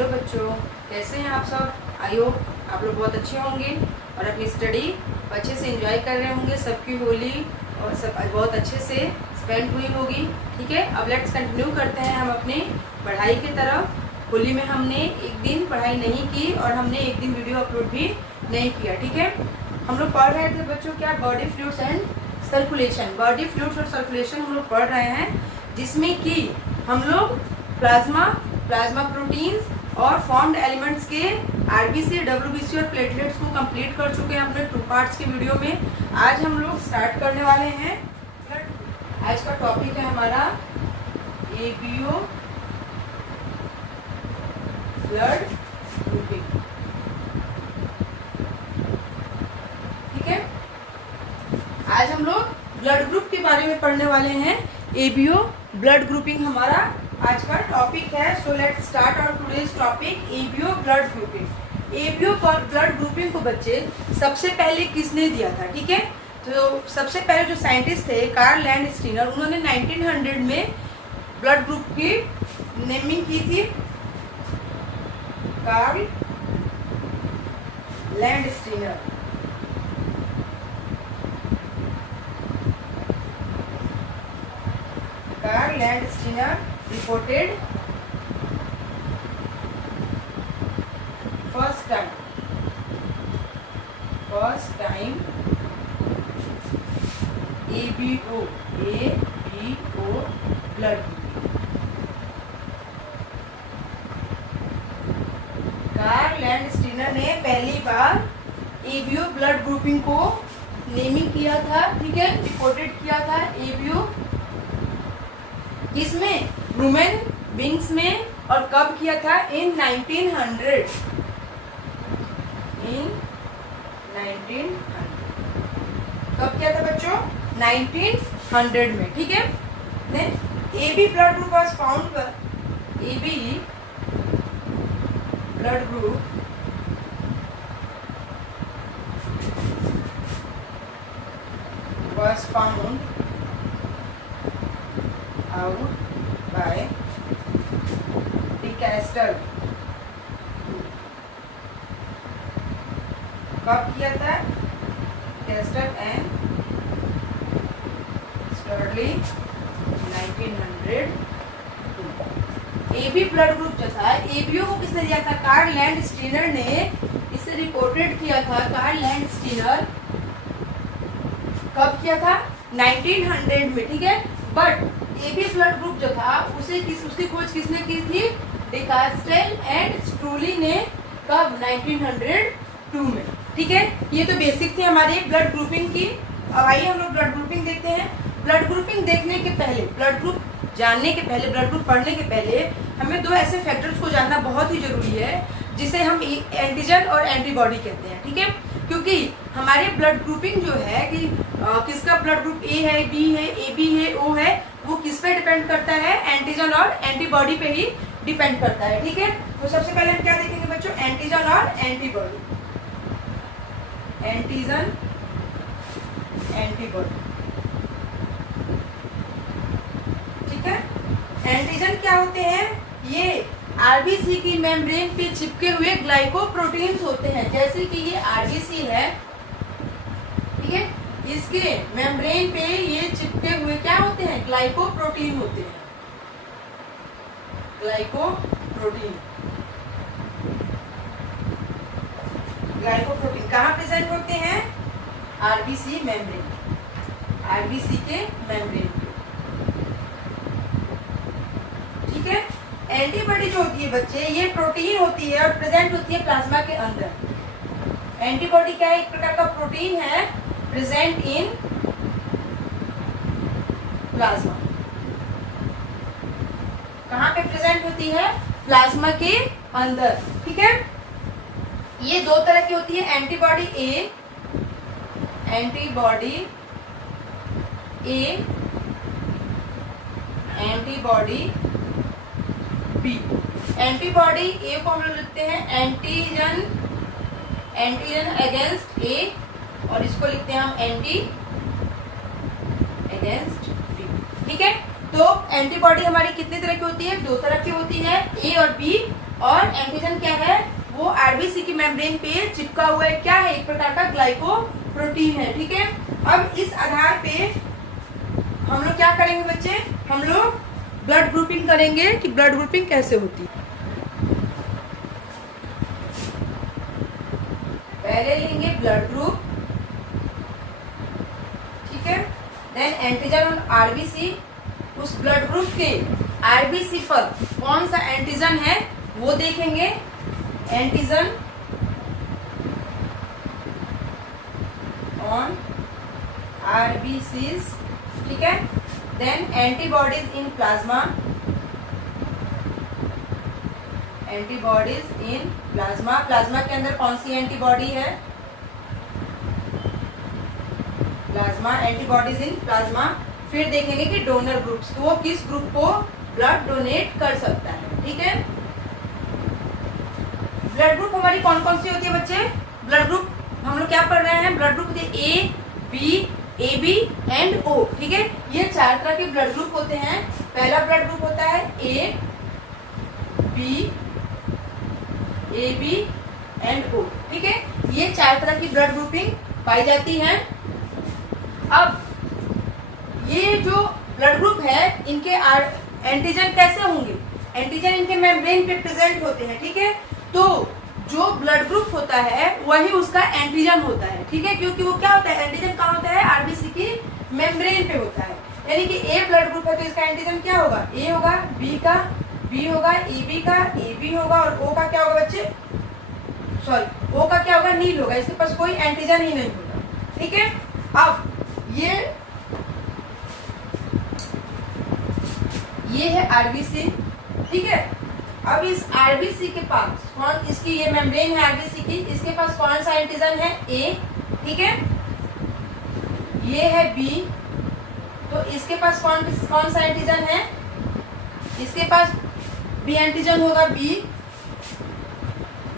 Hello बच्चों, कैसे हैं आप सब। आई होप आप लोग बहुत अच्छे होंगे और अपनी स्टडी अच्छे से एंजॉय कर रहे होंगे। सबकी होली और सब बहुत अच्छे से स्पेंड हुई होगी। ठीक है, अब लेट्स कंटिन्यू करते हैं हम अपनी पढ़ाई की तरफ। होली में हमने एक दिन पढ़ाई नहीं की और हमने एक दिन वीडियो अपलोड भी नहीं किया। ठीक है, हम लोग पढ़ रहे थे बच्चों क्या, body fluids and circulation. Body fluids और सर्कुलेशन हम लोग पढ़ रहे हैं, जिसमें कि हम लोग प्लाज्मा प्रोटीन्स और फॉर्म्ड एलिमेंट्स के आरबीसी, डब्ल्यूबीसी और प्लेटलेट्स को कंप्लीट कर चुके हैं अपने 2 पार्ट्स के वीडियो में। आज हम लोग स्टार्ट करने वाले हैं। आज का टॉपिक है हमारा एबीओ ब्लड ग्रुपिंग। ठीक है, आज हम लोग ब्लड ग्रुप के बारे में पढ़ने वाले हैं। एबीओ ब्लड ग्रुपिंग हमारा आज का टॉपिक है। So let's start our today's topic, ABO blood grouping. ABO blood grouping को बच्चे सबसे पहले किसने दिया था? ठीक है, तो सबसे पहले जो साइंटिस्ट थे कार्ल लैंडस्टीनर, उन्होंने 1900 में ब्लड ग्रुप की नेमिंग की थी। Karl Landsteiner. Karl Landsteiner reported first time ABO blood group। Karl Landsteiner ने पहली बार एबीओ ब्लड ग्रुपिंग को नेमिंग किया था। ठीक है, रिपोर्टेड किया था एबीओ किसमें, ह्यूमन बींग्स में। और कब किया था? इन 1900। कब किया था बच्चों? 1900 में। ठीक है, AB blood group was found, AB blood group was found out by De Castel। कब किया था? Castel and Sterling 1902। AB blood group जो था, एबीओ को किसने दिया था? कार्ल लैंडस्टीनर ने इसे रिपोर्टेड किया था। कार्ल लैंडस्टीनर कब किया था? 1900 में। ठीक है, बट एबी ब्लड ग्रुप जो था उसकी खोज किसने की थी? डे कास्टेल एंड स्ट्रूली ने। कब? 1902 में। ठीक है, ये तो बेसिक थी हमारी ब्लड ग्रुपिंग की। अब आइए हम लोग ब्लड ग्रुपिंग देखते हैं। ब्लड ग्रुपिंग देखने के पहले, ब्लड ग्रुप जानने के पहले, ब्लड ग्रुप पढ़ने के पहले हमें 2 ऐसे फैक्टर्स को जानना बहुत ही जरूरी है, जिसे हम एंटीजन और एंटीबॉडी कहते हैं। ठीक है, क्योंकि हमारे ब्लड ग्रुपिंग जो है कि किसका ब्लड ग्रुप ए है, बी है, ए बी है, ओ है, वो किस पे डिपेंड करता है? एंटीजन और एंटीबॉडी पे ही डिपेंड करता है। ठीक है, तो सबसे पहले हम क्या देखेंगे बच्चों? एंटीजन और एंटीबॉडी। Antigen, antibody. ठीक है, एंटीजन क्या होते हैं? ये आरबीसी की मेम्ब्रेन पे चिपके हुए ग्लाइकोप्रोटीन्स होते हैं। जैसे कि ये आरबीसी है, ठीक है, इसके मेम्ब्रेन पे ये चिपके हुए क्या होते हैं? ग्लाइकोप्रोटीन होते हैं। ग्लाइकोप्रोटीन कहाँ प्रेजेंट होते हैं? आरबीसी मेम्ब्रेन, आरबीसी के मेम्ब्रेन पे। ठीक है, एंटीबॉडी जो होती है बच्चे, ये प्रोटीन होती है और प्रेजेंट होती है प्लाज्मा के अंदर। एंटीबॉडी क्या है? एक प्रकार का प्रोटीन है प्रेजेंट इन प्लाज्मा। कहाँ पे प्रेजेंट होती है? प्लाज्मा के अंदर। ठीक है, ये 2 तरह की होती है, एंटीबॉडी ए, एंटीबॉडी ए, एंटीबॉडी बी। एंटीबॉडी ए को हम लोग लिखते हैं एंटीजन, एंटीजन अगेंस्ट ए, और इसको लिखते हैं हम एंटी अगेंस्ट बी। ठीक है, तो एंटीबॉडी हमारी कितने तरह की होती है? 2 तरह की होती है, ए और बी। और एंटीजन क्या है, वो आरबीसी की मेम्ब्रेन पे चिपका हुआ है, क्या है, एक प्रकार का ग्लाइकोप्रोटीन है। ठीक है, अब इस आधार पे हम लोग क्या करेंगे बच्चे, हम लोग ब्लड ग्रुपिंग करेंगे कि ब्लड ग्रुपिंग कैसे होती है। पहले लेंगे ब्लड ग्रुप, ठीक है, देन एंटीजन और आरबीसी, उस ब्लड ग्रुप के आरबीसी पर कौन सा एंटीजन है वो देखेंगे, एंटीजन ऑन आरबीसीज, ठीक है, then antibodies in plasma, antibodies in plasma, plasma के अंदर कौन सी एंटीबॉडी है, प्लाज्मा, एंटीबॉडीज इन प्लाज्मा। फिर देखेंगे कि डोनर ग्रुप्स, तो वो किस ग्रुप को ब्लड डोनेट कर सकता है। ठीक है, ब्लड ग्रुप हमारी कौन कौन सी होती है बच्चे, ब्लड ग्रुप हम लोग क्या पढ़ रहे हैं, blood group A B, A B and O. ठीक है, ये 4 तरह के ब्लड ग्रुप होते हैं। पहला ब्लड ग्रुप होता है ए बी एंड ओ। ठीक है, ये 4 तरह की ब्लड ग्रुपिंग पाई जाती है। अब ये जो ब्लड ग्रुप है, इनके एंटीजन कैसे होंगे, एंटीजन इनके मेम्ब्रेन पे प्रेजेंट होते हैं। ठीक है, तो जो ब्लड ग्रुप होता है वही उसका एंटीजन होता है। ठीक है, क्योंकि वो क्या होता है, एंटीजन कहाँ होता है, आरबीसी की मेम्ब्रेन पे होता है। यानी कि ए ब्लड ग्रुप है तो इसका एंटीजन क्या होगा, ए होगा, बी का बी होगा, ए बी का ए बी होगा, और ओ का क्या होगा बच्चे, सॉरी ओ का क्या होगा, नील होगा, इसके पास कोई एंटीजन ही नहीं होगा। ठीक है, अब ये है आरबीसी। ठीक है, अब इस आरबीसी के पास कौन, इसकी ये मेम्ब्रेन है आरबीसी की, इसके पास कौन सा एंटीजन है, ए। ठीक है, ये है बी, तो इसके पास कौन सा एंटीजन है, इसके पास बी एंटीजन होगा, बी।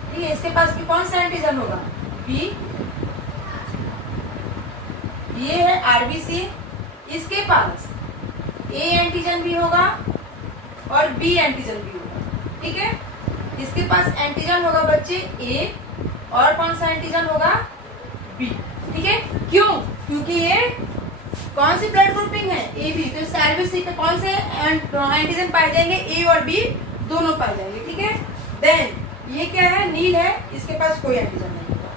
ठीक है, इसके पास भी कौन सा एंटीजन होगा, बी। ये है आरबीसी, इसके पास ए एंटीजन भी होगा और बी एंटीजन भी होगा। ठीक है, इसके पास एंटीजन होगा बच्चे ए, और कौन सा एंटीजन होगा, बी। ठीक है, क्यों, क्योंकि ये कौन सी ब्लड ग्रुपिंग है, ए बी, तो इस आरबीसी पे कौन से एंटीजन पाए जाएंगे, ए और बी दोनों पाए जाएंगे। ठीक है, देन ये क्या है, नील है, इसके पास कोई एंटीजन नहीं होगा।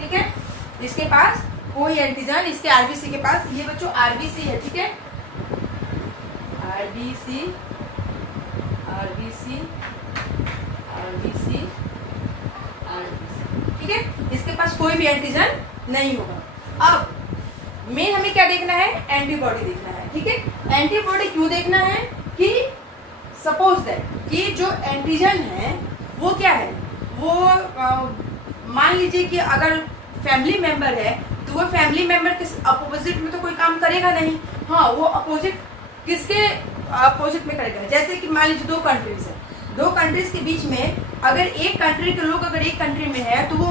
ठीक है, इसके पास कोई एंटीजन, इसके आरबीसी के पास, ये बच्चों आरबीसी है। ठीक है, आरबीसी आरबीसी आरबीसी आरबीसी। ठीक है, इसके पास कोई भी एंटीजन नहीं होगा। अब मेन हमें क्या देखना है, एंटीबॉडी देखना है। ठीक है, एंटीबॉडी क्यों देखना है कि सपोज दैट कि जो एंटीजन है वो क्या है, वो मान लीजिए कि अगर फैमिली मेंबर है तो वो फैमिली मेंबर के अपोजिट में तो कोई काम करेगा नहीं। हाँ, वो अपोजिट किसके अपोजिट में करेगा, जैसे कि मान लीजिए 2 कंट्रीज है, 2 कंट्रीज के बीच में अगर एक कंट्री के लोग अगर एक कंट्री में है तो वो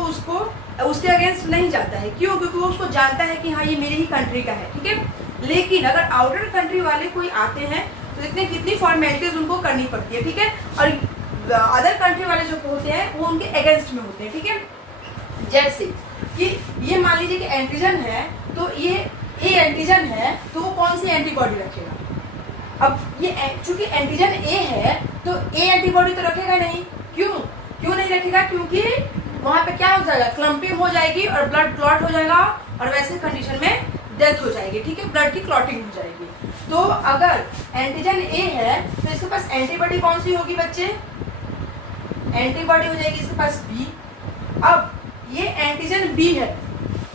उसके अगेंस्ट नहीं जाता है। क्यों, क्योंकि वो उसको जानता है कि हाँ ये मेरे ही कंट्री का है। ठीक है, लेकिन अगर आउटर कंट्री वाले कोई आते हैं तो कितनी फॉर्मेलिटीज उनको करनी पड़ती है। ठीक है, और अदर कंट्री वाले जो होते हैं वो उनके अगेंस्ट में होते हैं। ठीक है, जैसे कि ये मान लीजिए कि एंटीजन है, तो ये ए एंटीजन है, तो वो कौन सी एंटीबॉडी रखेगा। अब ये चूंकि एंटीजन ए है तो ए एंटीबॉडी तो रखेगा नहीं। क्यों नहीं रखेगा, क्योंकि वहां पे क्या हो जाएगा, क्लम्पिंग हो जाएगी और ब्लड क्लॉट हो जाएगा, और वैसे कंडीशन में डेथ हो जाएगी। ठीक है, ब्लड की क्लॉटिंग हो जाएगी। तो अगर एंटीजन ए है तो इसके पास एंटीबॉडी कौन सी होगी बच्चे, एंटीबॉडी हो जाएगी इसके पास बी। अब ये एंटीजन बी है।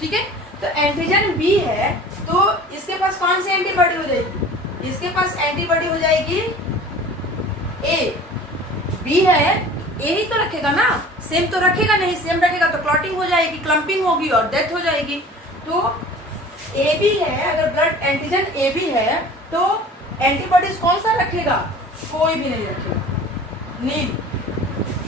ठीक है, तो एंटीजन बी है तो इसके पास कौन सी एंटीबॉडी हो जाएगी, इसके पास एंटीबॉडी हो जाएगी ए। बी है, ए ही तो रखेगा ना, सेम तो रखेगा नहीं, सेम रखेगा तो क्लॉटिंग हो जाएगी, क्लम्पिंग होगी और डेथ हो जाएगी। तो ए बी है, अगर ब्लड एंटीजन ए बी है तो एंटीबॉडीज कौन सा रखेगा, कोई भी नहीं रखेगा, नील।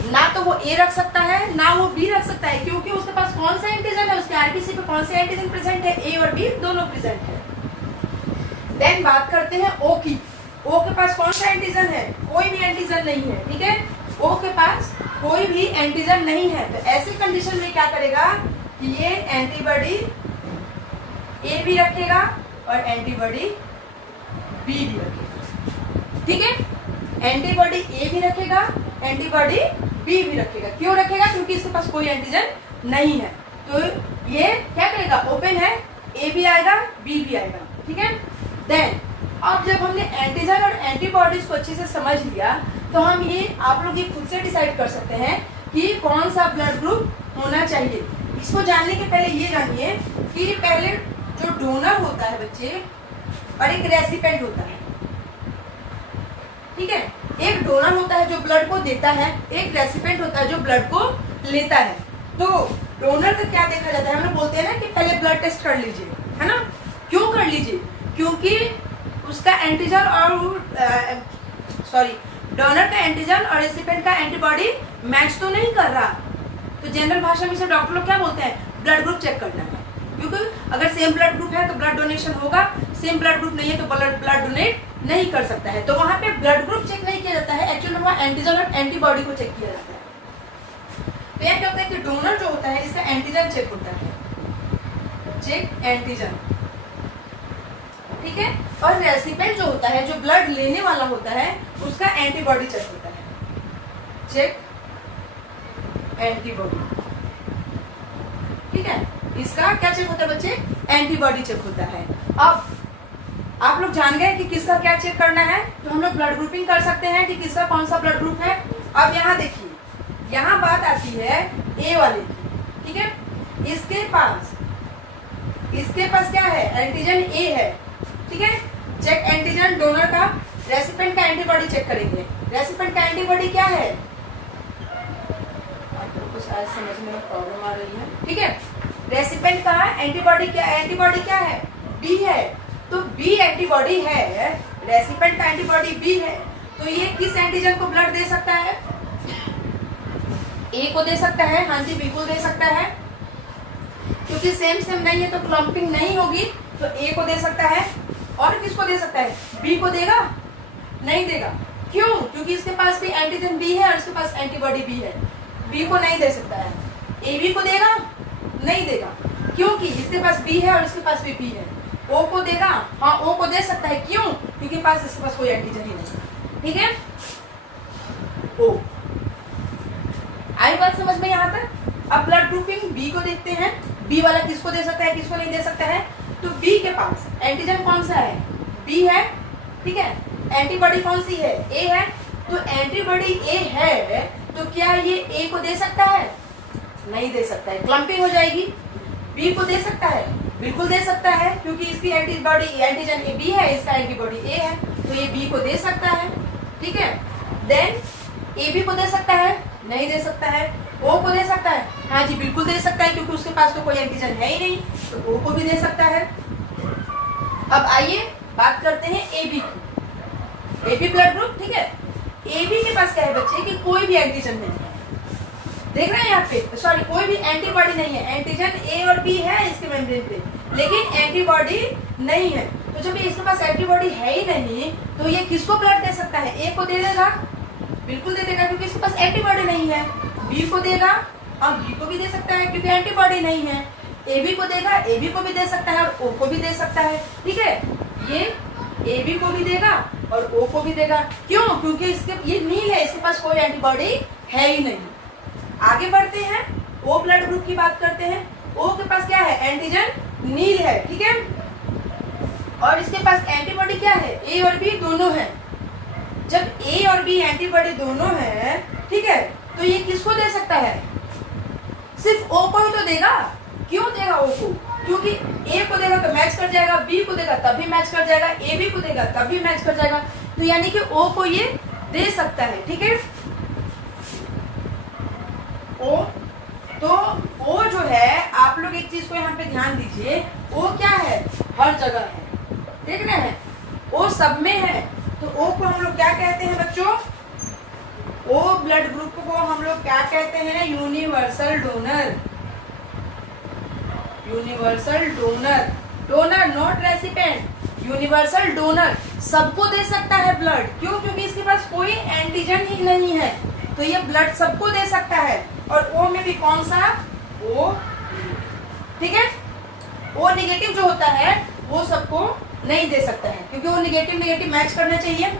ना तो वो ए रख सकता है ना वो बी रख सकता है, क्योंकि उसके पास कौन सा एंटीजन है, उसके आरबीसी पे कौन से एंटीजन प्रेजेंट है, ए और बी दोनों प्रेजेंट है। देन बात करते हैं ओ की। ओ के पास कौन सा एंटीजन है, कोई भी एंटीजन नहीं है। ठीक है, ओ के पास कोई भी एंटीजन नहीं है, तो ऐसी कंडीशन में क्या करेगा कि ये एंटीबॉडी ए भी रखेगा और एंटीबॉडी बी भी रखेगा। ठीक है, एंटीबॉडी ए भी रखेगा, एंटीबॉडी बी भी रखेगा। क्यों रखेगा? क्योंकि इसके पास कोई एंटीजन नहीं है। तो ये क्या करेगा, ओपन है, ए भी आएगा बी भी आएगा। ठीक है, देन अब जब हमने एंटीजन और एंटीबॉडीज को अच्छे से समझ लिया तो हम ये आप लोग ये खुद से डिसाइड कर सकते हैं कि कौन सा ब्लड ग्रुप होना चाहिए। इसको जानने के पहले ये जानिए कि पहले जो डोनर होता है बच्चे और एक रेसिपेंट होता है। ठीक है, एक डोनर होता है जो ब्लड को देता है, एक रेसिपेंट होता है जो ब्लड को लेता है। तो डोनर का क्या देखा जाता है, हम लोग बोलते हैं ना कि पहले ब्लड टेस्ट कर लीजिए, है ना। क्यों कर लीजिए? क्योंकि उसका एंटीजन और डोनर का एंटीजन और रेसिपेंट का एंटीबॉडी मैच तो नहीं कर रहा। तो जनरल भाषा में से डॉक्टर लोग क्या बोलते हैं, ब्लड ग्रुप चेक करना है। क्योंकि अगर सेम ब्लड ग्रुप है तो ब्लड डोनेशन होगा, सेम ब्लड ग्रुप नहीं है तो ब्लड डोनेट नहीं कर सकता है। तो वहां पे ब्लड ग्रुप चेक नहीं किया जाता है, एक्चुअली वहां एंटीजन और एंटीबॉडी को चेक किया जाता है। तो यह क्या होता है कि डोनर जो होता है इसका एंटीजन चेक होता है, चेक एंटीजन। ठीक है, और रेसिपेंट जो होता है, जो ब्लड लेने वाला होता है, उसका एंटीबॉडी चेक होता है, चेक एंटीबॉडी। ठीक है, इसका क्या चेक होता है बच्चे, एंटीबॉडी चेक होता है। अब आप लोग जान गए कि किसका क्या चेक करना है, तो हम लोग ब्लड ग्रुपिंग कर सकते हैं कि किसका कौन सा ब्लड ग्रुप है। अब यहाँ देखिए, यहाँ बात आती है ए वाले की। ठीक है, इसके पास क्या है, एंटीजन ए है। ठीक है, चेक एंटीजन डोनर का, रेसिपेंट का एंटीबॉडी चेक करेंगे। रेसिपेंट का एंटीबॉडी क्या है, आप लोग को शायद समझने में प्रॉब्लम आ रही है। ठीक है, रेसिपेंट का एंटीबॉडी क्या है, बी है। तो बी एंटीबॉडी है, रेसिपेंट का एंटीबॉडी बी है, तो ये किस एंटीजन को ब्लड दे सकता है, ए को दे सकता है। हाँ जी, बिल्कुल दे सकता है, क्योंकि सेम नहीं है तो क्लम्पिंग नहीं होगी, तो ए को दे सकता है। और किसको दे सकता है, बी को देगा, नहीं देगा। क्यों? क्योंकि इसके पास भी एंटीजन बी है और इसके पास एंटीबॉडी बी है, बी को नहीं दे सकता है। ए बी को देगा, नहीं देगा, क्योंकि इसके पास बी है और इसके पास भी बी है। ओ को देगा, हाँ ओ को दे सकता है, क्यों? क्योंकि इसके पास कोई एंटीजन ही नहीं। ठीक है, ओ आई बात समझ में यहाँ तक। अब ब्लड ग्रुपिंग बी को देखते हैं, बी वाला किसको दे सकता है, किसको नहीं दे सकता है। तो बी के पास एंटीजन कौन सा है, बी है। ठीक है, एंटीबॉडी कौन सी है, ए है। तो एंटीबॉडी ए है, तो क्या ये ए को दे सकता है, नहीं दे सकता है, क्लम्पिंग हो जाएगी। बी को दे सकता है, बिल्कुल दे सकता है, क्योंकि इसकी एंटीबॉडी एंटीजन ए बी है, इसका एंटीबॉडी ए है, तो ये बी को दे सकता है। ठीक है, देन ए बी को दे सकता है, नहीं दे सकता है। ओ को दे सकता है, हाँ जी बिल्कुल दे सकता है, क्योंकि उसके पास तो कोई एंटीजन है ही नहीं, तो ओ को भी दे सकता है। अब आइए बात करते हैं ए बी की, ए बी ब्लड ग्रुप। ठीक है, ए बी के पास क्या है बच्चे कि कोई भी एंटीजन नहीं है, देख रहे हैं यहाँ पे, कोई भी एंटीबॉडी नहीं है। एंटीजन ए और बी है इसके मेम्ब्रेन पे, लेकिन एंटीबॉडी नहीं है। तो जब इसके पास एंटीबॉडी है ही नहीं, तो ये किसको ब्लड दे सकता है, ए को दे देगा, बिल्कुल दे देगा, क्योंकि इसके पास एंटीबॉडी नहीं है। बी को देगा, हाँ बी को भी दे सकता है, क्योंकि एंटीबॉडी नहीं है। ए बी को देगा, ए बी को भी दे सकता है और ओ को भी दे सकता है। ठीक है, ये ए बी को भी देगा और ओ को भी देगा। क्यों? क्योंकि इसके ये नील है, इसके पास कोई एंटीबॉडी है ही नहीं। आगे बढ़ते हैं, ओ ब्लड ग्रुप की बात करते हैं। ओ के पास क्या है, एंटीजन नील है। ठीक है, और इसके पास एंटीबॉडी क्या है, ए और बी दोनों है। जब ए और बी एंटीबॉडी दोनों है, ठीक है, तो ये किसको दे सकता है, सिर्फ ओ को ही तो देगा। क्यों देगा ओ को? क्योंकि ए को देगा तो मैच कर जाएगा, बी को देगा तब भी मैच कर जाएगा, ए बी को देगा तब भी मैच कर जाएगा, तो यानी कि ओ को ये दे सकता है। ठीक है, ओ तो ओ जो है, आप लोग एक चीज को यहाँ पे ध्यान दीजिए, ओ क्या है, हर जगह है, देख रहे हैं, ओ सब में है। तो ओ को हम लोग क्या कहते हैं बच्चों, ओ ब्लड ग्रुप को हम लोग क्या कहते हैं, universal donor. Universal donor, donor not recipient, universal donor सबको दे सकता है ब्लड। क्यों? क्योंकि इसके पास कोई एंटीजन ही नहीं है। तो ये ब्लड सबको दे सकता है। और ओ में भी कौन सा, ओ, ठीक है। ओ नेगेटिव जो होता है वो सबको नहीं दे सकता है, क्योंकि वो नेगेटिव नेगेटिव मैच करना चाहिए।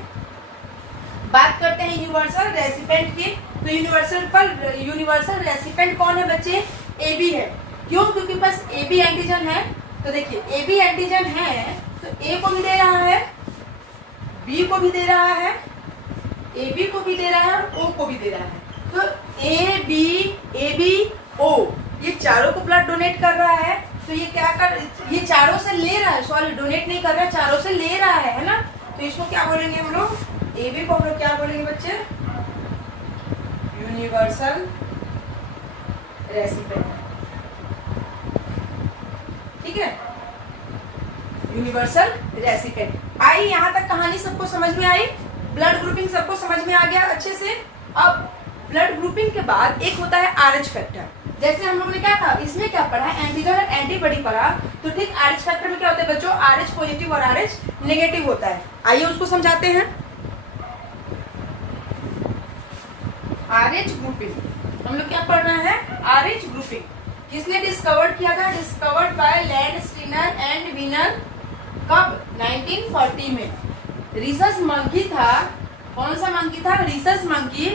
बात करते हैं यूनिवर्सल रेसिपेंट की। तो यूनिवर्सल रेसिपेंट कौन है बच्चे, ए बी है। क्यों, क्योंकि बस ए बी एंटीजन है। तो देखिए ए बी एंटीजन है तो ए को भी दे रहा है, बी को भी दे रहा है, ए बी को भी दे रहा है और ओ को भी दे रहा है। तो ए बी ओ ये चारों को ब्लड डोनेट कर रहा है। तो ये क्या कर, ये चारों से ले रहा है, सॉरी डोनेट नहीं कर रहा है, चारों से ले रहा है ना। तो इसको क्या बोलेंगे हम लोग, ए बी को हम लोग क्या बोलेंगे बच्चे, यूनिवर्सल रेसिपेंट, ठीक है, यूनिवर्सल रेसिपेंट। आई यहाँ तक कहानी सबको समझ में आई, ब्लड ग्रुपिंग सबको समझ में आ गया अच्छे से। अब ब्लड ग्रुपिंग के बाद एक होता है आरएच फैक्टर। जैसे हम लोगों ने क्या था, इसमें क्या पढ़ा, एंटीजन और एंटीबॉडी पढ़ा। तो ठीक आरएच फैक्टर में क्या होता है बच्चों, आरएच पॉजिटिव और आरएच नेगेटिव होता है। आइए उसको समझाते हैं। आरएच ग्रुपिंग हम लोग क्या पढ़ रहे हैं, आरएच ग्रुपिंग किसने डिस्कवर्ड किया था, discovered by Landsteiner and Wiener. कब, 1940 में। रिसस मंकी था, कौन सा मंकी था, रिसस मंकी,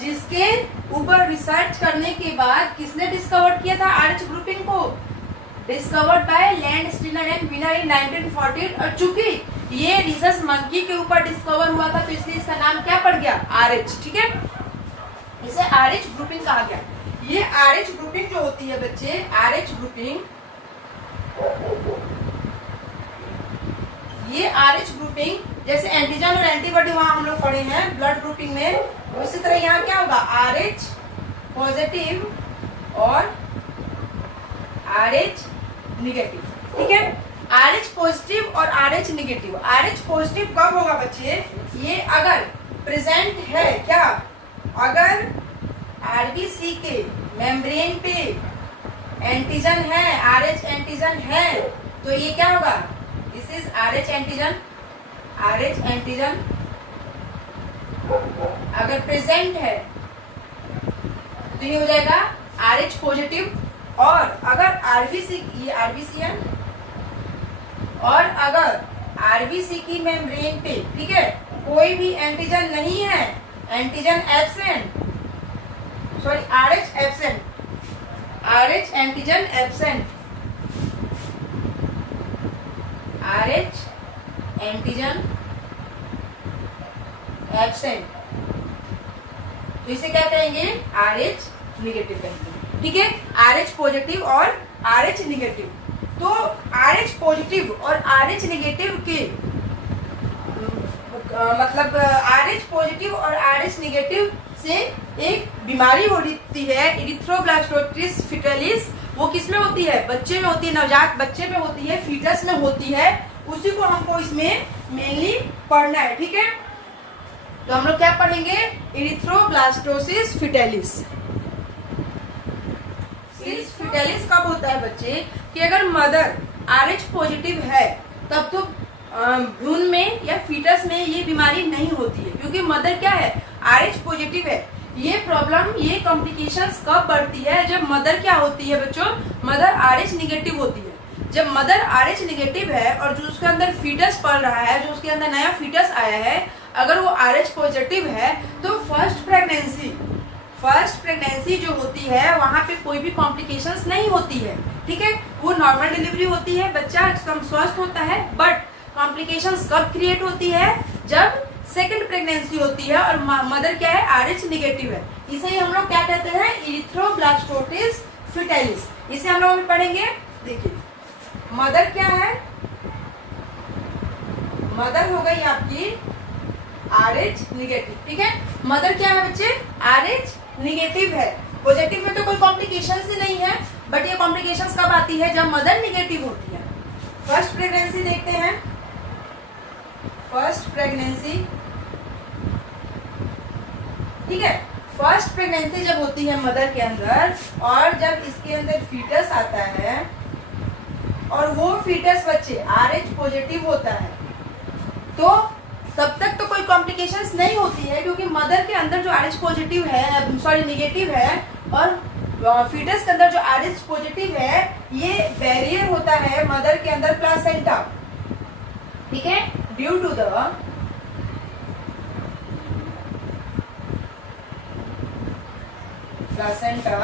जिसके ऊपर रिसर्च करने के बाद किसने डिस्कवर किया था आरएच ग्रुपिंग को, discovered by Landsteiner and Wiener in 1940। और चूंकि ये रिसस मंकी के ऊपर डिस्कवर हुआ था तो इसलिए इसका नाम क्या पड़ गया, आरएच, ठीक है, इसे आरएच ग्रुपिंग कहा गया। ये आरएच ग्रुपिंग जो होती है बच्चे, आरएच ग्रुपिंग, ये आरएच ग्रुपिंग जैसे एंटीजन और एंटीबॉडी वहां हम लोग पढ़े हैं ब्लड ग्रुपिंग में, उसी तरह यहाँ क्या होगा, आरएच पॉजिटिव और आरएच निगेटिव, ठीक है। आरएच पॉजिटिव और आरएच निगेटिव। आरएच पॉजिटिव कब होगा बच्चे, ये अगर प्रेजेंट है, क्या, अगर आरबीसी के मेम्ब्रेन पे एंटीजन है, आरएच एंटीजन है, तो ये क्या होगा, this is RH antigen, RH antigen अगर प्रेजेंट है तो ये हो जाएगा आरएच पॉजिटिव। और अगर आरबीसी, ये आरबीसी है, और अगर आरबीसी की मेम्ब्रेन पे, ठीक है, कोई भी एंटीजन नहीं है, antigen absent, sorry RH absent, RH antigen absent, RH antigen absent, तो इसे क्या कहेंगे, आरएच निगेटिव कहेंगे, ठीक है। आरएच पॉजिटिव और आरएच निगेटिव। तो आरएच पॉजिटिव और आरएच निगेटिव के मतलब आरएच पॉजिटिव और आरएच निगेटिव से एक बीमारी होती है, इरिथ्रोब्लास्टोसिस फिटलिस। वो किसमें होती है, बच्चे में होती है, नवजात बच्चे में होती है, फीटस में होती है। उसी को हमको इसमें मेनली पढ़ना है, ठीक है। तो हम लोग क्या पढ़ेंगे, इरिथ्रोब्लास्टोसिस फिटलिस। इस फिटलिस कब होता है बच्चे, कि अगर मदर आरएच पॉजिटिव है तब तो भ्रूण में या फीटस में ये बीमारी नहीं होती है, क्योंकि मदर क्या है, आरएच पॉजिटिव है। ये प्रॉब्लम, ये कॉम्प्लिकेशंस कब बढ़ती है, जब मदर क्या होती है बच्चों, मदर आरएच निगेटिव होती है। जब मदर आरएच निगेटिव है और जो उसके अंदर फीटस पल रहा है, जो उसके अंदर नया फीटस आया है, अगर वो आरएच पॉजिटिव है तो फर्स्ट प्रेगनेंसी जो होती है वहां पे कोई भी कॉम्प्लिकेशंस नहीं होती है, ठीक है। वो नॉर्मल डिलीवरी होती है, बच्चा एकदम स्वस्थ होता है। बट कॉम्प्लिकेशंस कब क्रिएट होती है, जब सेकंड प्रेगनेंसी होती है और मदर क्या है, आरएच निगेटिव है। इसे ही हम लोग क्या कहते हैं, इरिथ्रोब्लास्टोसिस फिटलिस। इसे हम लोग पढ़ेंगे। देखिए मदर क्या है, मदर हो गई आपकी आरएच निगेटिव, ठीक है। मदर क्या है बच्चे, आरएच निगेटिव है। पॉजिटिव में तो कोई कॉम्प्लिकेशंस ही नहीं है, बट ये कॉम्प्लिकेशंस कब आती है, जब मदर निगेटिव होती है। फर्स्ट प्रेगनेंसी देखते हैं, फर्स्ट प्रेगनेंसी, ठीक है। फर्स्ट प्रेगनेंसी जब होती है मदर के अंदर, और जब इसके अंदर फीटस आता है और वो फीटस बच्चे आरएच पॉजिटिव होता है, तो तब तक तो कोई कॉम्प्लिकेशंस नहीं होती है, क्योंकि मदर के अंदर जो RH पॉजिटिव है, सॉरी नेगेटिव है, और फीटस के अंदर जो RH पॉजिटिव है, ये बैरियर होता है मदर के अंदर प्लासेंटा, ठीक है, due to the placenta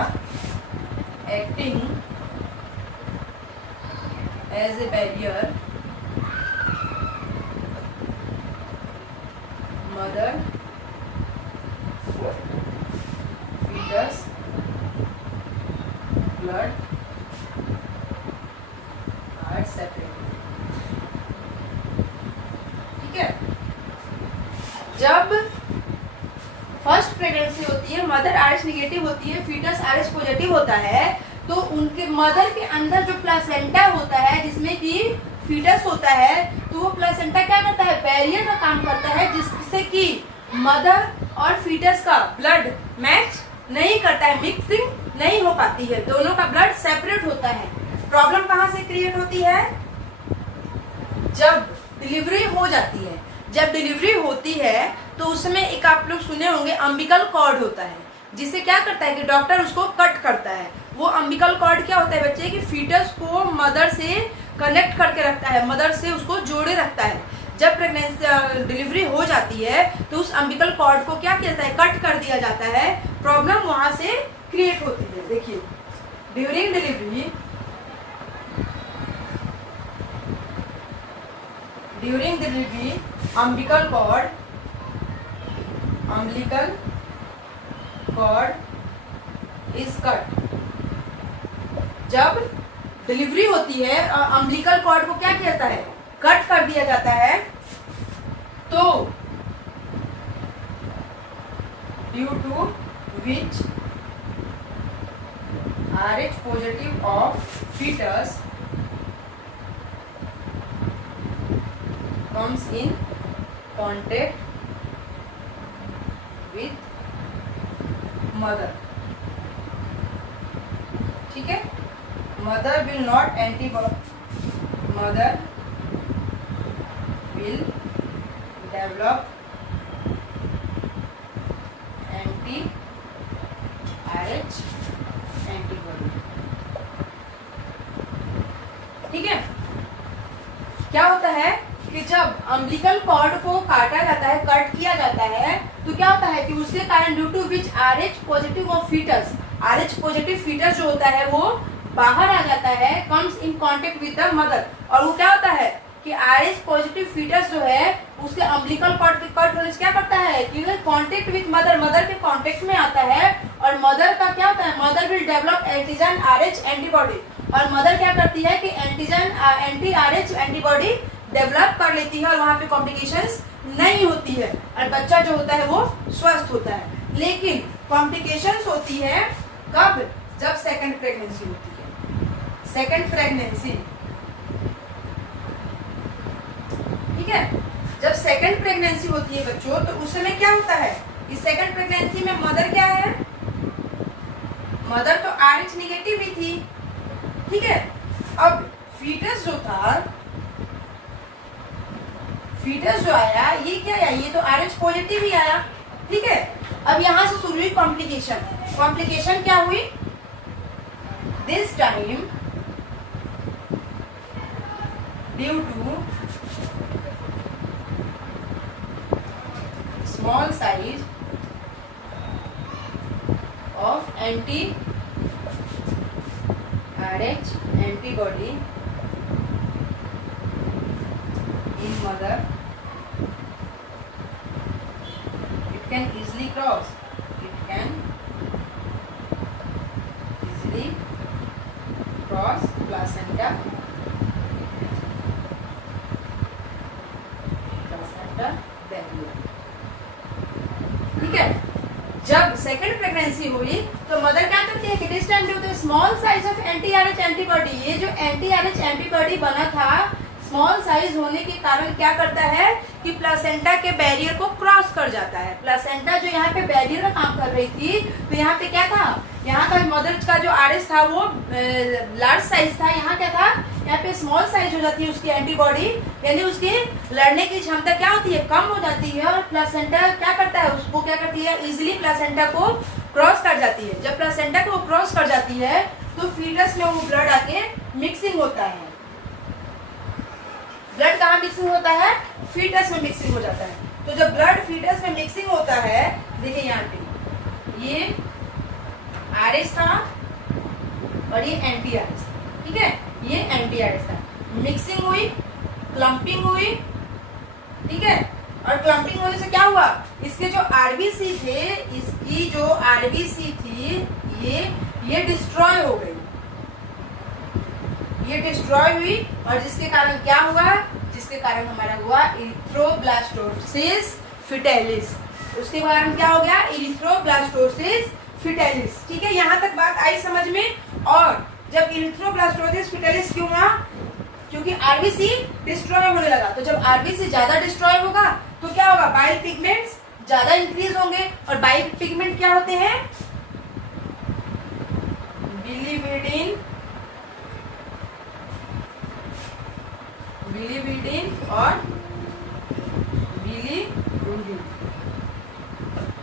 acting as a barrier mother fetus blood are separate, ठीक है। जब फर्स्ट प्रेगनेंसी होती है, मदर RH निगेटिव होती है, फीटस RH पॉजिटिव होता है, तो उनके मदर के अंदर जो प्लासेंटा होता है जिसमें कि फीटस होता है, तो वो प्लासेंटा क्या करता है, बैरियर का काम करता है, जिससे कि मदर और फीटस का ब्लड मैच नहीं करता है, मिक्सिंग नहीं हो पाती है, दोनों का ब्लड सेपरेट होता है। प्रॉब्लम कहाँ से क्रिएट होती है, जब डिलीवरी हो जाती है। जब डिलीवरी होती है तो उसमें एक आप लोग सुने होंगे अम्बिकल कॉर्ड होता है, जिसे क्या करता है कि डॉक्टर उसको कट करता है। वो अम्बिकल कॉर्ड क्या होता है बच्चे, कि फीटस को मदर से कनेक्ट करके रखता है, मदर से उसको जोड़े रखता है। जब प्रेगनेंसी डिलीवरी हो जाती है तो उस अम्बिकल कॉर्ड को क्या किया जाता है, कट कर दिया जाता है। प्रॉब्लम वहां से क्रिएट होती है। देखिए, during delivery umbilical cord is cut। जब डिलीवरी होती है अम्बिलिकल कॉर्ड को क्या किया जाता है, कट कर दिया जाता है। तो due to which RH positive of fetus comes in contact with mother, ठीक है। mother will develop anti-RH antibody, ठीक है। क्या होता है कि जब अम्बिलिकल कॉर्ड को काटा जाता है, कट किया जाता है, तो क्या होता है कि उसके कारण due to which RH positive of fetus, RH positive fetus जो होता है वो बाहर आ जाता है, comes in contact with the mother. और वो क्या होता है कि RH पॉजिटिव फीटस जो है उसके अम्बिलिकल कॉर्ड के कट होने से क्या करता है कि कांटेक्ट विद मदर, मदर के कांटेक्ट में आता है। और मदर का क्या होता है, mother will develop antigen RH antibody. और मदर क्या करती है कि एंटीजन एंटी-RH एंटीबॉडी डेवलप कर लेती है, और वहां पे कॉम्प्लिकेशंस नहीं होती है, और बच्चा जो होता है वो स्वस्थ होता है। लेकिन कॉम्प्लिकेशंस होती है कब, जब सेकंड प्रेगनेंसी होती है। सेकंड प्रेगनेंसी, ठीक है, जब सेकंड प्रेगनेंसी होती है बच्चों, तो उस समय क्या होता है, इस सेकंड प्रेगनेंसी में मदर क्या है, मदर तो RH निगेटिव ही थी, ठीक है। अब फीटस जो था, फीटस जो आया, ये क्या आया, ये तो RH पॉजिटिव ही आया, ठीक है। अब यहां से शुरू हुई कॉम्प्लिकेशन। कॉम्प्लिकेशन क्या हुई, this time due to small size of anti RH antibody in mother, it can easily cross, placenta barrier, ठीक है। जब सेकंड प्रेगनेंसी हुई तो मदर क्या करती है कि this time due to small size of anti RH antibody, ये जो एंटी-RH एंटीबॉडी बना था स्मॉल साइज होने के कारण क्या करता है कि प्लासेंटा के बैरियर को क्रॉस कर जाता है। प्लासेंटा जो यहाँ पे बैरियर का काम कर रही थी, तो यहाँ पे क्या था यहाँ का मदर का जो आरएच था वो लार्ज साइज था, यहाँ क्या था, यहाँ पे स्मॉल साइज हो जाती है उसकी एंटीबॉडी, यानी उसकी लड़ने की क्षमता क्या होती है, कम हो जाती है। और प्लेसेंटा क्या करता है, उसको क्या करती है, इजीली प्लेसेंटा को क्रॉस कर जाती है। जब प्लेसेंटा को क्रॉस कर जाती है तो फीटस में वो ब्लड आके मिक्सिंग होता है। ब्लड कहाँ मिक्सिंग होता है, फीटस में मिक्सिंग हो जाता है। तो जब ब्लड फीटस में मिक्सिंग होता है, देखिए यहाँ पे ये आरएच था और ये एंटी आरएच था, ठीक है, ये एंटी आरएच था। मिक्सिंग हुई, क्लम्पिंग हुई, ठीक है, और क्लम्पिंग होने से क्या हुआ, इसके जो आरबीसी थे, इसकी जो आरबीसी थी ये डिस्ट्रॉय हो गई, ये डिस्ट्रॉय हुई। और जिसके कारण क्या हुआ, जिसके कारण हमारा हुआ इरिथ्रोब्लास्टोसिस फिटेलिस। उसके कारण क्या हो गया, इरिथ्रोब्लास्टोसिस फिटेलिस, ठीक है। यहाँ तक बात आई समझ में। और जब इरिथ्रोब्लास्टोसिस फिटेलिस क्यों हुआ, क्योंकि आरबीसी डिस्ट्रॉय होने लगा। तो जब आरबीसी ज्यादा डिस्ट्रॉय होगा तो क्या होगा, बाइल पिगमेंट्स ज्यादा इंक्रीज होंगे। और बाइल पिगमेंट क्या होते हैं, बिलिविडिन और बिलिरुबिन।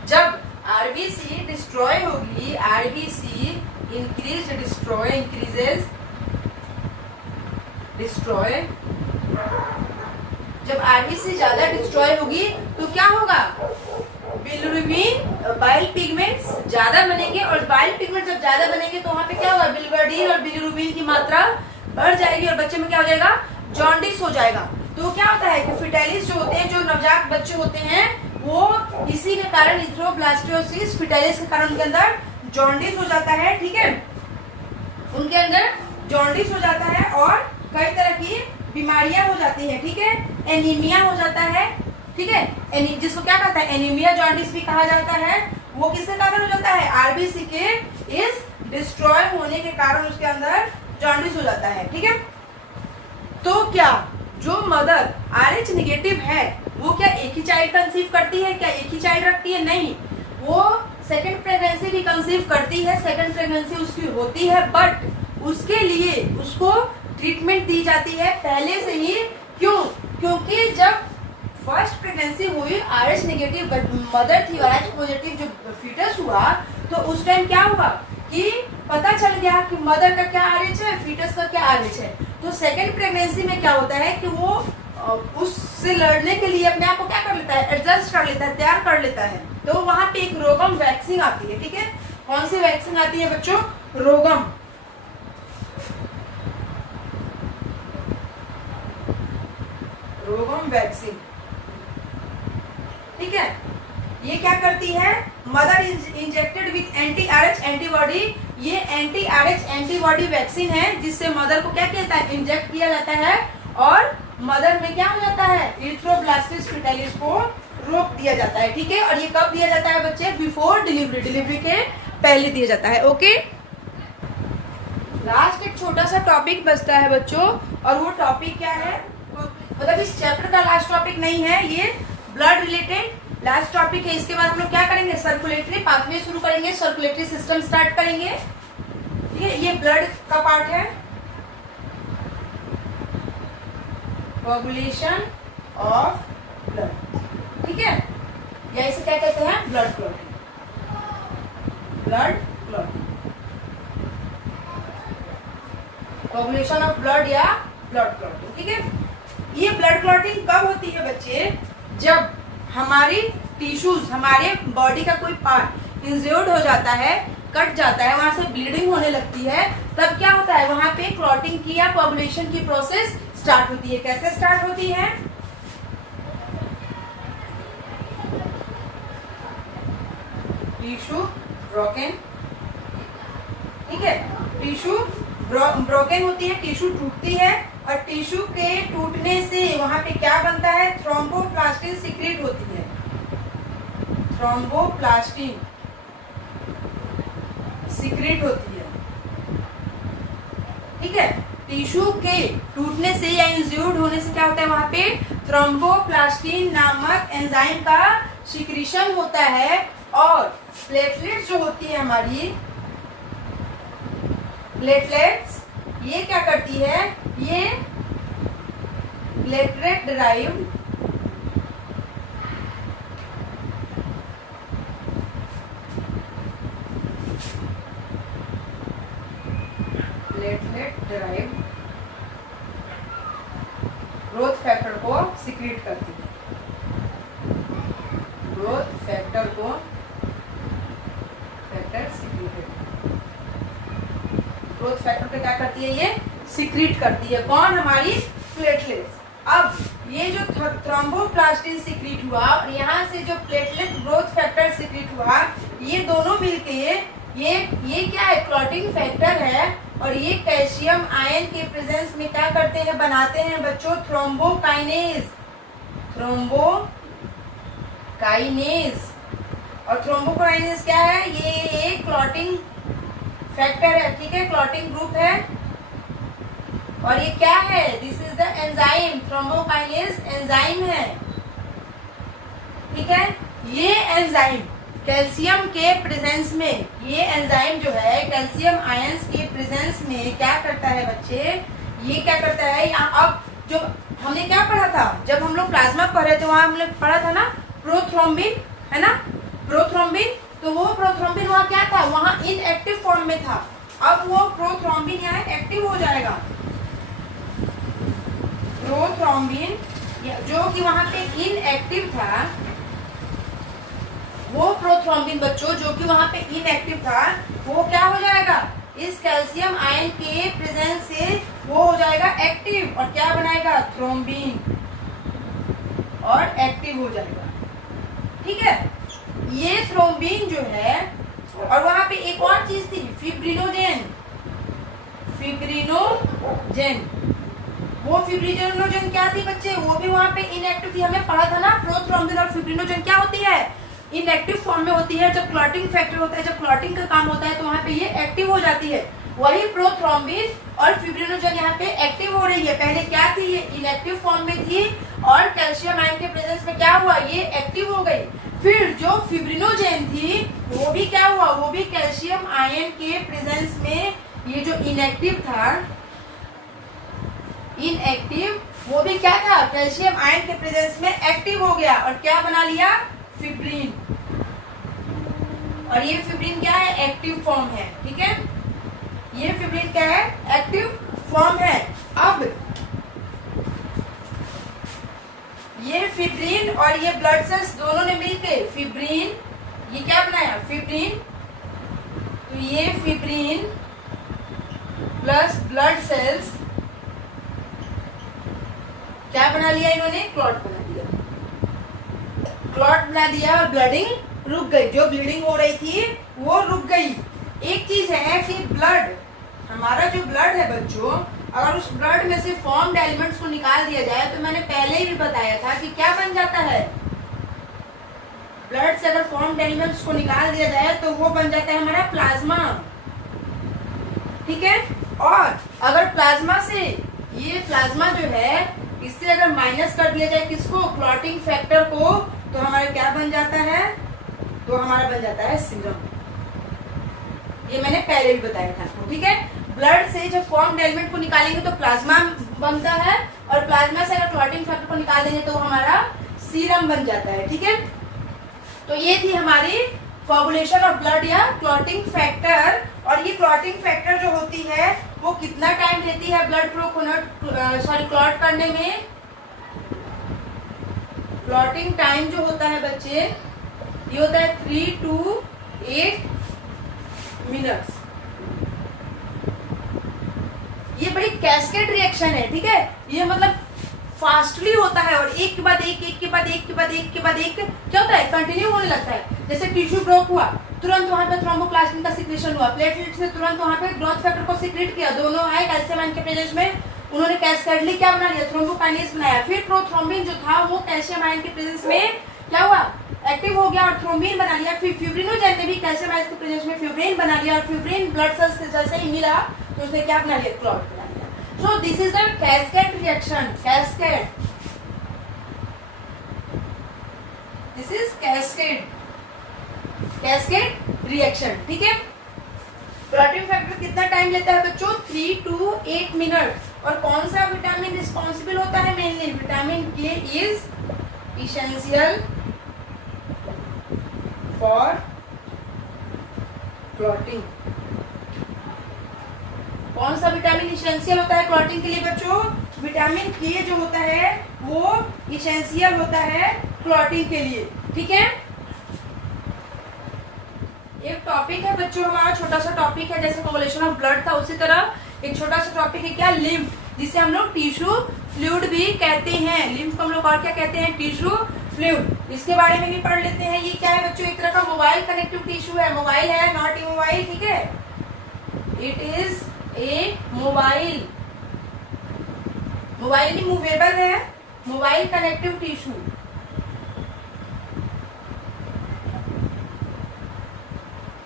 जब आरबीसी डिस्ट्रॉय होगी, आरबीसी इंक्रीज डिस्ट्रॉय, जब आरबीसी ज्यादा डिस्ट्रॉय होगी तो क्या होगा, बिलिरुबिन बाइल पिगमेंट्स ज्यादा बनेंगे। और बाइल पिगमेंट जब ज्यादा बनेंगे तो वहां पे क्या होगा, बिलिवर्डिन और बिलिरुबिन की मात्रा बढ़ जाएगी और बच्चे में क्या हो जाएगा, जॉन्डिस हो जाएगा। तो क्या होता है कि फिटेलिस जो होते हैं, जो नवजात बच्चे होते हैं, वो इसी के कारण इरिथ्रोब्लास्टोसिस फिटेलिस के कारण उनके अंदर जॉन्डिस हो जाता है, ठीक है, उनके अंदर जॉन्डिस हो जाता है और कई तरह की बीमारियां हो जाती है, ठीक है, एनीमिया हो जाता है, ठीक है, जिसको क्या कहता है, एनीमिया जॉन्डिस भी कहा जाता है। वो किसके कारण हो जाता है, आरबीसी के इस डिस्ट्रॉय होने के कारण उसके अंदर जॉन्डिस हो जाता है, ठीक है। तो क्या जो मदर आरएच नेगेटिव है वो क्या एक ही चाइल्ड कंसीव करती है, क्या एक ही चाइल्ड रखती है, नहीं, वो सेकंड प्रेगनेंसी भी कंसीव करती है, सेकंड प्रेगनेंसी उसकी होती है, बट उसके लिए उसको ट्रीटमेंट दी जाती है पहले से ही। क्यों, क्योंकि जब फर्स्ट प्रेगनेंसी हुई, आरएच नेगेटिव मदर थी, आरएच पॉजिटिव जो फीटस हुआ, तो उस टाइम क्या हुआ कि पता चल गया कि मदर का क्या आरएच है, फीटस का क्या आरएच है। तो सेकंड प्रेगनेंसी में क्या होता है कि वो उससे लड़ने के लिए अपने आप को क्या कर लेता है, एडजस्ट कर लेता है, तैयार कर लेता है। तो वहां पे एक रोगम वैक्सीन आती है, ठीक है, कौन सी वैक्सीन आती है बच्चों, रोगम वैक्सीन, ठीक है। ये क्या करती है, mother injected with anti RH antibody, ये एंटी आरएच एंटीबॉडी वैक्सीन है जिससे मदर को क्या कहता है, इंजेक्ट किया जाता है और मदर में क्या हो जाता है, इरिथ्रोब्लास्टोसिस फिटेलिस को रोक दिया जाता है, ठीक है। और ये कब दिया जाता है बच्चे, बिफोर डिलीवरी, डिलीवरी के पहले दिया जाता है, ओके। लास्ट एक छोटा सा टॉपिक बचता है बच्चों, और वो टॉपिक क्या है, मतलब इस चैप्टर का लास्ट टॉपिक नहीं है, ये ब्लड रिलेटेड लास्ट टॉपिक है। इसके बाद हम लोग क्या करेंगे, सर्कुलेटरी पाथवे शुरू करेंगे, सर्कुलेटरी सिस्टम स्टार्ट करेंगे, ठीक है। ये ब्लड का पार्ट है, कोगुलेशन ऑफ ब्लड, ठीक है, या इसे क्या कहते हैं, blood clotting, blood clotting, coagulation of blood या ब्लड क्लॉटिंग, ठीक है। ये ब्लड क्लॉटिंग कब होती है बच्चे, जब हमारी टिश्यूज, हमारे बॉडी का कोई पार्ट इंज्योर्ड हो जाता है, कट जाता है, वहां से ब्लीडिंग होने लगती है, तब क्या होता है, वहां पे क्लॉटिंग की या कोगुलेशन की प्रोसेस स्टार्ट होती है। कैसे स्टार्ट होती है, टिश्यू ब्रोकन, ठीक है, टिश्यू ब्रोकन होती है, टिश्यू टूटती है, और टिश्यू के टूटने से वहां पे क्या बनता है, थ्रोम्बोप्लास्टिन सीक्रेट होती है, थ्रोम्बोप्लास्टिन सीक्रेट होती है, ठीक है। टिश्यू के टूटने से या इंज्यूर्ड होने से क्या होता है, वहां पे थ्रोम्बोप्लास्टिन नामक एंजाइम का सिक्रीशन होता है, और प्लेटलेट्स जो होती है हमारी, प्लेटलेट्स ये क्या करती है, ये प्लेटलेट डिराइव्ड ग्रोथ फैक्टर को सिक्रीट करती है, ग्रोथ फैक्टर को ग्रोथ फैक्टर पे क्या करती है, ये सिक्रीट करती है। कौन, हमारी प्लेटलेट्स। अब ये जो थ्रोम्बोप्लास्टिन सिक्रीट हुआ और यहाँ से जो प्लेटलेट ग्रोथ फैक्टर सिक्रीट हुआ, ये दोनों मिलके ये क्या है, क्लॉटिंग फैक्टर है। और ये कैल्शियम आयन के प्रेजेंस में क्या करते हैं, बनाते हैं बच्चों थ्रोम्बोकाइनेज, और थ्रोम्बोकाइनेज क्या है, ये एक क्लॉटिंग फैक्टर है, ठीक है, क्लॉटिंग ग्रुप है। और ये क्या है, this is the enzyme, thrombokinase enzyme है, ठीक है। ये एंजाइम कैल्शियम के प्रेजेंस में, ये एंजाइम जो है कैल्शियम आयंस के प्रेजेंस में क्या करता है बच्चे, ये क्या करता है, यहाँ अब जो हमने क्या पढ़ा था, जब हम लोग प्लाज्मा पढ़ रहे थे वहां हमने पढ़ा था ना प्रोथ्रोम्बिन, है ना, प्रोथ्रोम्बिन। तो वो प्रोथ्रोम्बिन वहाँ क्या था, वहाँ इनएक्टिव फॉर्म में था। अब वो प्रोथ्रोम्बिन यहाँ एक्टिव हो जाएगा। प्रोथ्रोम्बिन जो कि वहाँ पे इनएक्टिव था, वो प्रोथ्रोम्बिन बच्चों जो कि वहाँ पे इनएक्टिव था, वो क्या हो जाएगा, इस कैल्शियम आयन के प्रेजेंस से वो हो जाएगा एक्टिव और क्या बनाएगा, थ्रोम्बिन, और एक्टिव हो जाएगा, ठीक है। ये थ्रोम्बिन जो है, और वहां पे एक और चीज थी, फिब्रिनोजेन। वो फिब्रिनोजेन क्या थी बच्चे, वो भी वहां पे इनएक्टिव थी, हमें पढ़ा था ना। प्रोथ्रोम्बिन और फिब्रिनोजेन क्या होती है, इनएक्टिव फॉर्म में होती है। जब क्लॉटिंग फैक्टर होता है, जब क्लॉटिंग का काम होता है तो वहां पे ये एक्टिव हो जाती है। वही प्रोथ्रोम्बिन और फिब्रिनोजेन यहाँ पे एक्टिव हो रही है। पहले क्या थी, ये इनएक्टिव फॉर्म में थी और कैल्शियम आयन के प्रेजेंस में क्या हुआ, ये एक्टिव हो गई। फिर जो फिब्रिनोजेन थी वो भी क्या हुआ, वो भी कैल्शियम आयन के प्रेजेंस में, ये जो इनएक्टिव था, इनएक्टिव, वो भी क्या था, कैल्शियम आयन के प्रेजेंस में एक्टिव हो गया और क्या बना लिया, फिब्रिन। और ये फिब्रिन क्या है, एक्टिव फॉर्म है, ठीक है। ये फिब्रिन क्या है, एक्टिव फॉर्म है। अब ये फिब्रिन और ये ब्लड सेल्स दोनों ने मिलकर फिब्रिन, ये क्या बनाया, फिब्रिन। तो ये फिब्रिन प्लस ब्लड सेल्स क्या बना लिया इन्होंने, क्लॉट बना दिया। क्लॉट बना दिया और ब्लडिंग रुक गई, जो ब्लीडिंग हो रही थी वो रुक गई। एक चीज है कि ब्लड, हमारा जो ब्लड है बच्चों, अगर उस ब्लड में से फॉर्म्ड एलिमेंट्स को निकाल दिया जाए तो मैंने पहले ही भी बताया था कि क्या बन जाता है, ब्लड से अगर फॉर्म्ड एलिमेंट्स को निकाल दिया जाए तो वो बन जाता है हमारा प्लाज्मा, ठीक है। और अगर प्लाज्मा से, ये प्लाज्मा जो है, इससे अगर माइनस कर दिया जाए किसको, क्लॉटिंग फैक्टर को, तो हमारा क्या बन जाता है, तो हमारा बन जाता है सीरम। ये मैंने पहले भी बताया था, ठीक है। ब्लड से जब फॉर्म्ड एलिमेंट को निकालेंगे तो प्लाज्मा बनता है, और प्लाज्मा से अगर क्लॉटिंग फैक्टर को निकाल देंगे तो हमारा सीरम बन जाता है, ठीक है। तो ये थी हमारी कोगुलेशन ऑफ ब्लड या क्लॉटिंग फैक्टर। और ये क्लॉटिंग फैक्टर जो होती है वो कितना टाइम लेती है ब्लड को क्लॉट करने में। क्लॉटिंग टाइम जो होता है बच्चे, ये होता है 3 to 8 मिनट्स। ये बड़ी कैस्केड रिएक्शन है, ठीक है। ये मतलब फास्टली होता है और एक के बाद एक, एक के बाद एक के बाद एक के बाद एक क्या होता है, कंटिन्यू होने लगता है। जैसे टिश्यू ब्रोक हुआ, तुरंत वहां पे थ्रोम्बोप्लास्टिन का सिक्रेशन हुआ, प्लेटलेट्स ने तुरंत वहां पे ग्रोथ फैक्टर को सिक्रेट किया, दोनों आए कैल्शियम आयन के प्रेजेंस में, उन्होंने कैस्केडली क्या बना लिया, थ्रोम्बोकाइनेज बनाया। फिर प्रोथ्रोम्बिन जो था वो कैल्शियम आयन के प्रेजेंस में क्या हुआ, एक्टिव हो गया और थ्रोम्बिन बना लिया। फिर फिब्रिनोजेन ने भी कैल्शियम आयन के प्रेजेंस में फिब्रिन बना लिया, और फिब्रिन ब्लड सेल्स से जैसे ही मिला तो उसने क्या बना लिया, क्लॉट बना लिया। So this is the cascade reaction, cascade, this is cascade reaction, ठीक है। क्लॉटिंग फैक्टर कितना टाइम लेता है बच्चों? 3 to 8 मिनट। और कौन सा विटामिन रिस्पॉन्सिबल होता है मेनली? विटामिन के इज इसेंशियल फॉर क्लॉटिंग। कौन सा विटामिन इसेंशियल होता है क्लॉटिंग के लिए बच्चों? विटामिन के जो होता है वो इसेंशियल होता है क्लॉटिंग के लिए, ठीक है। एक टॉपिक है बच्चों हमारा, छोटा सा टॉपिक है, जैसे कोगुलेशन ऑफ ब्लड था उसी तरह एक छोटा सा टॉपिक है क्या? लिम्फ, जिसे हम लोग टिश्यू फ्लूइड भी कहते हैं। लिम्फ को हम लोग और क्या कहते हैं? Tissue fluid. इसके बारे में भी पढ़ लेते हैं। ये क्या है बच्चों? एक तरह का मोबाइल कनेक्टिव टिश्यू है। मोबाइल है, नॉट ए मोबाइल, ठीक है। It is a mobile, mobile भी मूवेबल है, mobile connective tissue.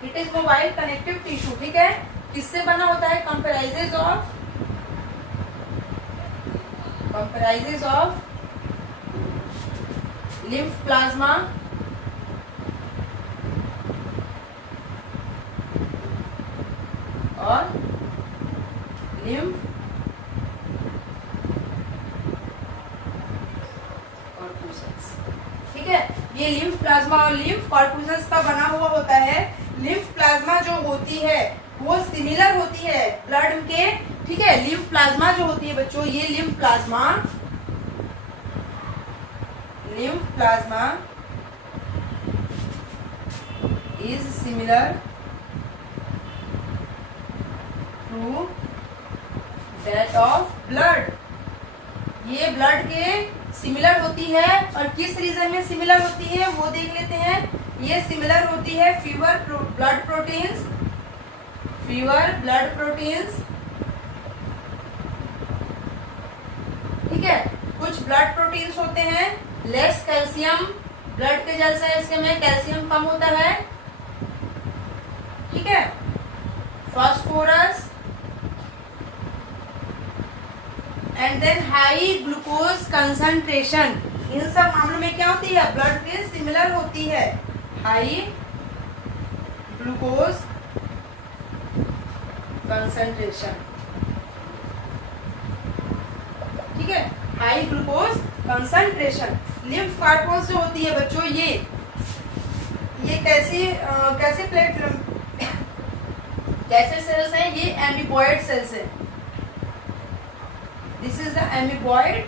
It is mobile connective tissue, ठीक है। किससे बना होता है? कंपेराइजेज ऑफ लिम्फ प्लाज्मा और लिम्फ कॉर्पुसल्स, ठीक है। ये लिम्फ प्लाज्मा और लिम्फ कॉर्पुसल्स का बना हुआ होता है। लिम्फ प्लाज्मा जो होती है वो सिमिलर होती है ब्लड के, ठीक है। लिम्फ प्लाज्मा जो होती है बच्चों, ये lymph plasma is similar to that of blood. ये ब्लड के सिमिलर होती है। और किस रीजन में सिमिलर होती है वो देख लेते हैं। ये सिमिलर होती है फीवर ब्लड प्रोटीन्स, ठीक है। कुछ ब्लड प्रोटीन्स होते हैं, लेस कैल्शियम, ब्लड के जल से इसमें कैल्शियम कम होता है, ठीक है। Phosphorus and then high glucose concentration. इन सब मामलों में क्या होती है? ब्लड के सिमिलर होती है, हाई ग्लूकोज कंसंट्रेशन, ठीक है। High glucose concentration. Lymph corpus जो होती है बच्चों, ये कैसे सेल्स हैं? ये एमीबॉयड सेल्स है। This is the amoeboid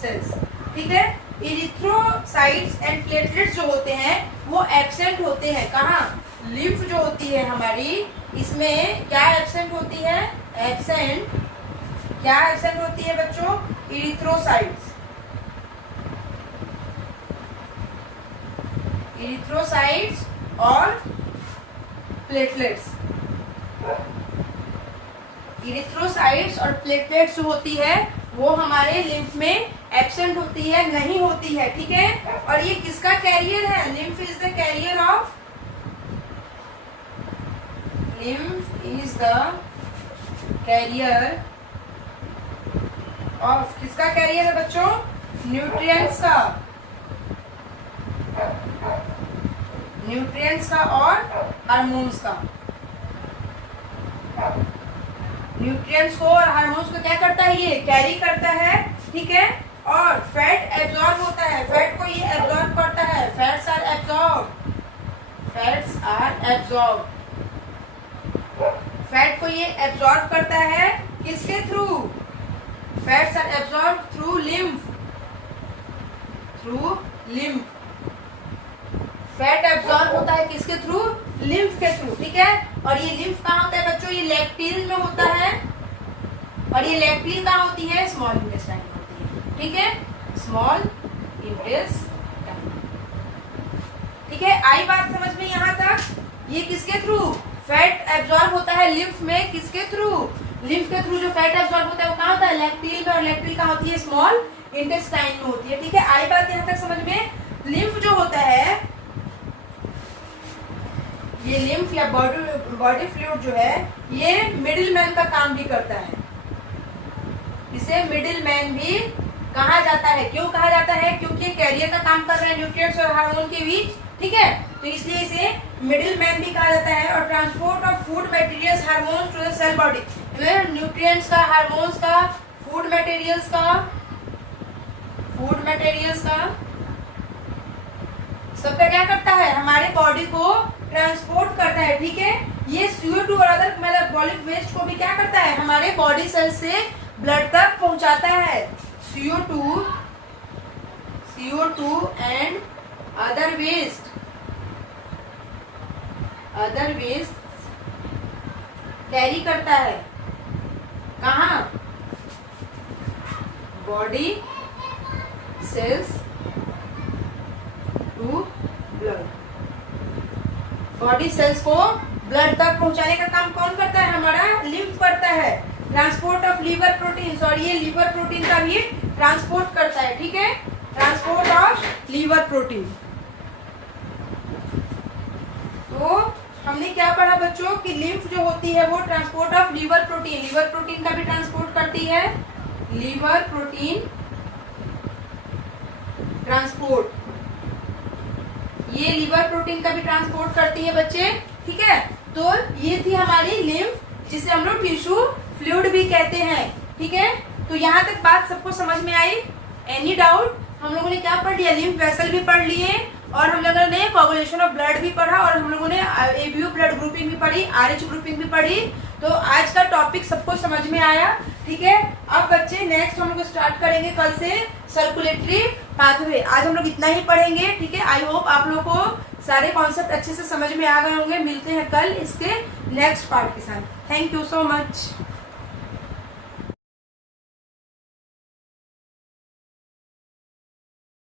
cells, ठीक है। इरिथ्रोसाइट्स एंड प्लेटलेट्स जो होते हैं वो एब्सेंट होते हैं। कहाँ? लिम्फ जो होती है हमारी, इसमें क्या एब्सेंट होती है? क्या एब्सेंट होती है बच्चों? इरिथ्रोसाइट्स और प्लेटलेट्स। इरिथ्रोसाइट्स और प्लेटलेट्स जो होती है वो हमारे लिम्फ में एब्सेंट होती है, नहीं होती है, ठीक है। और ये किसका कैरियर है? Lymph is the carrier of किसका कैरियर है बच्चों? न्यूट्रिएंट्स का और हार्मोन्स का। न्यूट्रिएंट्स को और हार्मोन्स को क्या करता है? ये कैरी करता है, ठीक है। और फैट एब्जॉर्ब होता है, फैट को ये एब्जॉर्ब करता है। फैट्स आर एब्जॉर्ब, फैट को ये एब्जॉर्ब करता है किसके through? Fats are absorb through lymph, fat absorb होता है किसके थ्रू? लिम्फ के थ्रू, ठीक है। और ये लिम्फ कहाँ होता है बच्चों? ये लैक्टिल में होता है। और ये लैक्टिल कहाँ होती है? स्मॉल इंटेस्टाइन में होती है, ठीक है। स्मॉल इंटेस्टाइन, ठीक है। आई बात समझ में यहाँ तक? ये किसके थ्रू फैट एब्जॉर्ब होता है? लिम्फ में। किसके थ्रू? लिम्फ के थ्रू जो फैट एब्जॉर्ब होता है वो कहाँ होता है? लैक्टिल में। और लैक्टिल कहाँ होती है? स्मॉल इंटेस्टाइन में होती है, ठीक है। आई बात यहाँ तक समझ में? लिम्फ जो होता है, ये लिम्फ या बॉडी फ्लूइड जो है, ये मिडिल मैन का काम भी करता है। इसे मिडिल मैन भी कहा जाता है। क्यों कहा जाता है? क्योंकि कैरियर का काम कर रहे हैं न्यूट्रिएंट्स और हार्मोन के बीच, ठीक है। तो इसलिए इसे मिडिल मैन भी कहा जाता है। और transport of food materials hormones to the cell body, nutrients का, हार्मोन्स का, फूड मटेरियल्स का सबका क्या करता है, हमारे बॉडी को ट्रांसपोर्ट करता है। ठीक है, ये CO2 और अदर मेटाबॉलिक वेस्ट को भी क्या करता है, हमारे बॉडी सेल से ब्लड तक पहुंचाता है। CO2 and other waste carry करता है कहाँ, body cells to blood. Body cells को ब्लड तक पहुंचाने का काम कौन करता है, हमारा लिम्फ करता है। ट्रांसपोर्ट ऑफ लीवर प्रोटीन, और ये लीवर प्रोटीन का भी ट्रांसपोर्ट करता है। ठीक है, ट्रांसपोर्ट ऑफ लीवर प्रोटीन। तो हमने क्या पढ़ा बच्चों कि लिम्फ जो होती है वो ट्रांसपोर्ट ऑफ लीवर प्रोटीन का भी ट्रांसपोर्ट करती है। लीवर प्रोटीन ट्रांसपोर्ट, ये लीवर प्रोटीन का भी ट्रांसपोर्ट करती है बच्चे। ठीक है, तो ये थी हमारी लिम्फ, जिसे हम लोग टिश्यू फ्लूइड भी कहते हैं। ठीक है, तो यहाँ तक बात सबको समझ में आई? Any doubt? हम लोगों ने क्या पढ़ लिया, लिम्फ वेसल भी पढ़ लिए, और हम लोगों ने कोगुलेशन ऑफ ब्लड भी पढ़ा, और हम लोगों ने ABU ब्लड ग्रुपिंग भी पढ़ी, RH ग्रुपिंग भी पढ़ी। तो आज का टॉपिक सबको समझ में आया। ठीक है, अब बच्चे नेक्स्ट हम लोग स्टार्ट करेंगे कल से सर्कुलेटरी पाथवे। आज हम लोग इतना ही पढ़ेंगे। ठीक है, आई होप आप लोग को सारे कॉन्सेप्ट अच्छे से समझ में आ गए होंगे। मिलते हैं कल इसके नेक्स्ट पार्ट के साथ। Thank you so much.